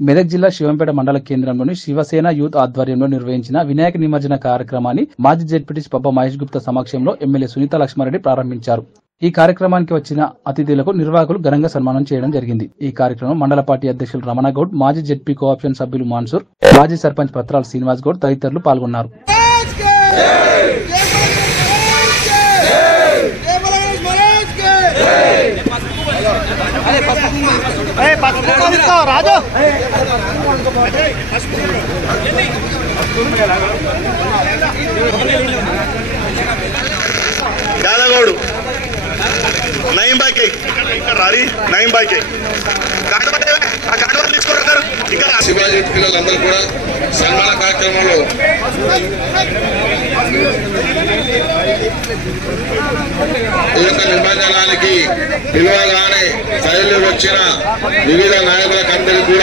మెదక్ జిల్లా శివంపేట మండల కేంద్రంలోని శివసేన యూత్ ఆధ్వర్యంలో నిర్వహించిన వినాయక నిమజ్జన కార్యక్రమాన్ని మాజీ జెడ్పీటీసీ పబ్బ మహేష్ గుప్తా సమక్షంలో ఎమ్మెల్యే సునీత లక్ష్మారెడ్డి ప్రారంభించారు. ఈ కార్యక్రమానికి వచ్చిన అతిథులకు నిర్వాహకులు ఘనంగా సన్మానం చేయడం జరిగింది. ఈ కార్యక్రమంలో మండల పార్టీ అధ్యక్షులు రమణగౌడ్, మాజీ జెడ్పీ కోఆప్షన్ సభ్యులు మాన్సూర్, మాజీ సర్పంచ్ పత్రాల శ్రీనివాస్ గౌడ్ తదితరులు పాల్గొన్నారు. యాదగౌడు నయం బాకి రారి నయం బాకి శివాజీ పిల్లలందరూ కూడా సన్మాన కార్యక్రమంలో ఈ యొక్క నిమజ్జనానికి పిలువగానే శైలి వచ్చిన వివిధ నాయకులకు అందరికీ కూడా